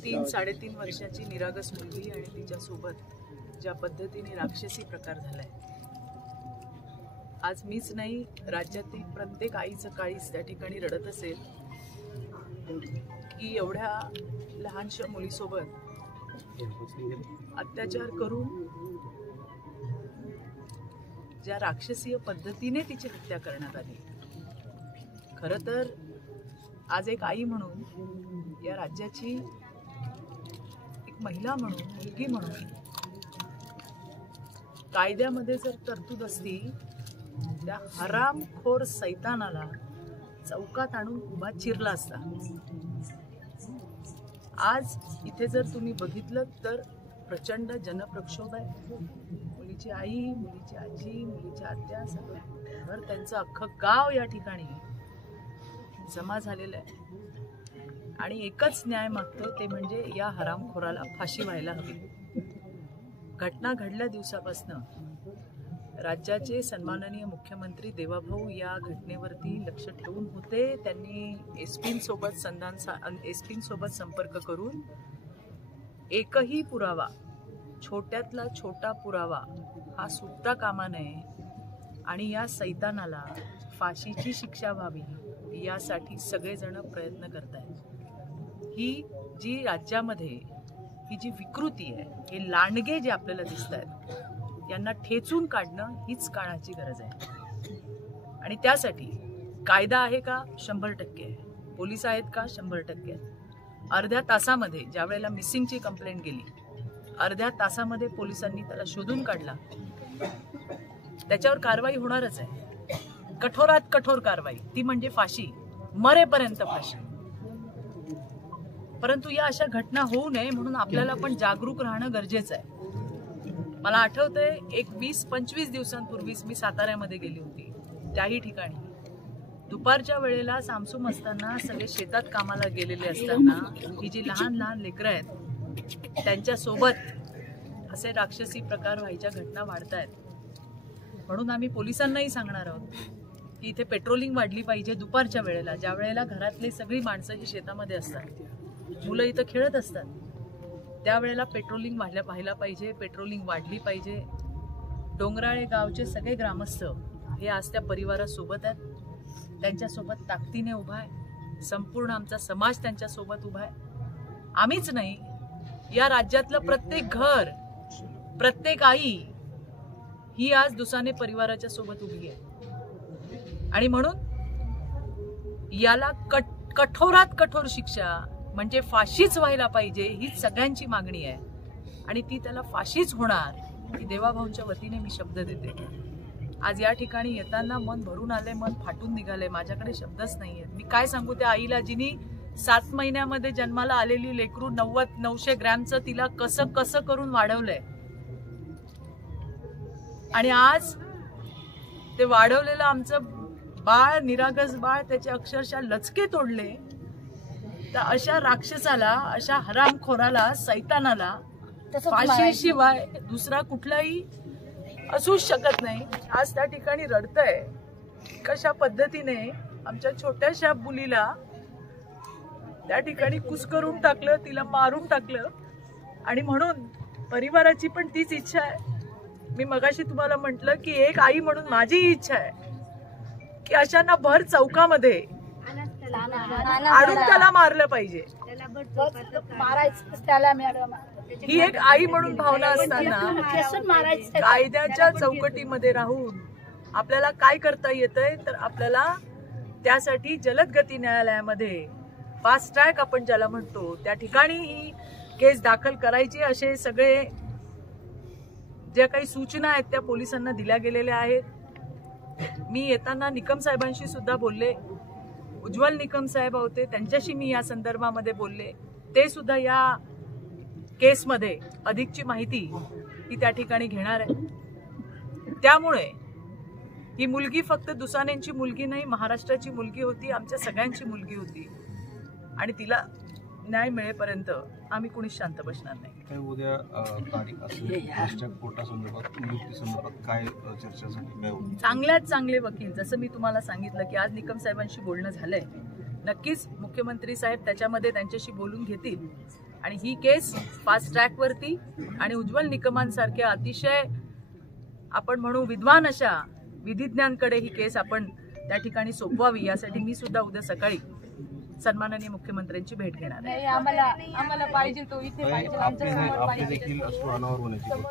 3-3.5 वर्षाची निरागस मुलगी आणि तिच्यासोबत ज्या पद्धतीने राक्षसी प्रकार झालाय, आज मीच नाही राज्यातील प्रत्येक आईचं काळीच त्या ठिकाणी रडत असेल की एवढ्या लहानशा मुलीसोबत अत्याचार करून ज्या राक्षसीय पद्धतीने तिची हत्या करण्यात आली। खरं तर आज एक आई म्हणून, या राज्याची एक महिला म्हणून, मुलगी म्हणून, कायद्यामध्ये जर तरतूद असती त्या हरामखोर सैतानाला चौकात आणून उभा चिरला असता। आज इथे जर तुम्ही बघितलं तर प्रचंड जनप्रक्षोभ आहे। मुलीची आई, मुलीची आजी, मुलीच्या आत्या, सगळं त्यांचं अख्खं गाव या ठिकाणी जमा झालेलं आहे आणि एकच न्याय मागतो, ते म्हणजे या हरामखोराला फाशी व्हायला हवी। घटना घडल्या दिवसापासून राज्याचे सन्माननीय मुख्यमंत्री देवाभाऊ या घटनेवरती लक्ष ठेवून होते। त्यांनी एसपींसोबत संपर्क करून एकही पुरावा, छोट्यातला छोटा पुरावा हा सुटता कामा नये आणि या सैतानाला फाशीची शिक्षा व्हावी यासाठी सगळेजण प्रयत्न करत आहेत। ही जी राज्यामध्ये ही जी विकृती आहे, हे लांडगे जे आपल्याला दिसत आहेत, यांना ठेचून काढणं हीच काळाची गरज आहे। आणि त्यासाठी कायदा आहे का? 100% आहे। पोलीस आहेत का? 100% आहेत। अर्ध्या तासामध्ये ज्या वेळेला मिसिंगची कंप्लेंट गेली, अर्ध्या तासामध्ये पोलिसांनी त्याला शोधून काढला। त्याच्यावर कारवाई होणारच आहे, कठोरात कठोर कारवाई, ती म्हणजे फाशी, मरेपर्यंत फाशी। परंतु या अशा घटना होऊ नये म्हणून आपल्याला पण जागरूक राहणं गरजेचं आहे। मला आठवतंय, एक 20-25 दिवसांपूर्वीच मी साताऱ्यामध्ये गेली होती। त्याही ठिकाणी दुपारच्या वेळेला सामसूम असताना, सगळे शेतात कामाला गेलेले असताना, ही जी लहान लहान लेकरं आहेत त्यांच्यासोबत असे राक्षसी प्रकार व्हायच्या घटना वाढत आहेत। म्हणून आम्ही पोलिसांनाही सांगणार आहोत की इथे पेट्रोलिंग वाढली पाहिजे दुपारच्या वेळेला, ज्या वेळेला घरातली सगळी माणसं ही शेतामध्ये असतात, मुलं इथं खेळत असतात, त्यावेळेला पेट्रोलिंग व्हायला पाहिजे, पेट्रोलिंग वाढली पाहिजे। डोंगराळे गावचे सगळे ग्रामस्थ हे आज त्या परिवारासोबत आहेत, त्यांच्यासोबत ताकदीने उभा आहे, संपूर्ण आमचा समाज त्यांच्यासोबत उभा आहे। आम्हीच नाही, या राज्यातलं प्रत्येक घर, प्रत्येक आई ही आज दुसाने परिवाराच्या सोबत उभी आहे। आणि म्हणून याला कठोरात कठोर शिक्षा म्हणजे फाशीच व्हायला पाहिजे, हीच सगळ्यांची मागणी आहे आणि ती त्याला फाशीच होणार, ही देवाभाऊंच्या वतीने मी शब्द देते। आज या ठिकाणी येताना मन भरून आले, मन फाटून निघाले, माझ्याकडे शब्दच नाहीये। मी काय सांगू त्या आईला, जिनी 7 महिन्यामध्ये जन्माला आलेली लेकरू 90-900 ग्रॅमचं तिला कसं कसं करून वाढवलंय आणि आज ते वाढवलेलं आमचं बाळ, निरागस बाळ, त्याचे अक्षरशः लचके तोडले। तर अशा राक्षसाला, अशा हरामखोराला, सैतानाला फाशीशिवाय दुसरा कुठलाही असूच शकत नाही। आज त्या ठिकाणी रडतंय, कशा पद्धतीने आमच्या छोट्याशा मुलीला त्या ठिकाणी कुस्करून टाकलं, तिला मारून टाकलं। आणि म्हणून परिवाराची पण तीच इच्छा आहे। मी मगाशी तुम्हाला म्हटलं की एक आई म्हणून माझी इच्छा आहे की अशांना भर चौकामध्ये आणून त्याला मारलं पाहिजे। ही एक आई म्हणून भावना असताना कायद्याच्या चौकटीमध्ये राहून आपल्याला काय करता येतंय, तर आपल्याला त्यासाठी जलद गती न्यायालयामध्ये, फास्ट ट्रॅक आपण ज्याला म्हणतो, त्या ठिकाणी ही केस दाखल करायची, असे सगळे ज्या काही सूचना आहेत त्या पोलिसांना दिल्या गेलेल्या आहेत। मी येताना निकम साहेबांशी सुद्धा बोलले, उज्ज्वल निकम साहेब होते, त्यांच्याशी मी या संदर्भामध्ये बोलले। ते सुद्धा या केसमध्ये अधिकची माहिती ही त्या ठिकाणी घेणार आहे। त्यामुळे ही मुलगी फक्त दुसानेंची मुलगी नाही, महाराष्ट्राची मुलगी होती, आमच्या सगळ्यांची मुलगी होती आणि तिला न्याय मिळेपर्यंत आम्ही कुणीच शांत बसणार नाही। उद्या तारीख असेल, कोर्टासंदर्भात, मृत्यूसंदर्भात काय चर्चेसाठी काय होईल? चांगल्यात चांगले वकील, जसं मी तुम्हाला सांगितलं की आज निकम साहेबांशी बोलणं झालंय, नक्कीच मुख्यमंत्री साहेब त्याच्यामध्ये त्यांच्याशी बोलून घेतील आणि ही केस फास्ट ट्रॅकवरती आणि उज्ज्वल निकमांसारख्या अतिशय आपण म्हणू विद्वान अशा विधिज्ञांकडे ही केस आपण त्या ठिकाणी सोपवावी यासाठी मी सुद्धा उद्या सकाळी सन्माननीय मुख्यमंत्र्यांची भेट घेणार आहे. आम्हाला पाहिजे तो इथे पाहिजे, आमच्या समोर आपले पाहिजे. देखील अश्रू अनावर होण्याची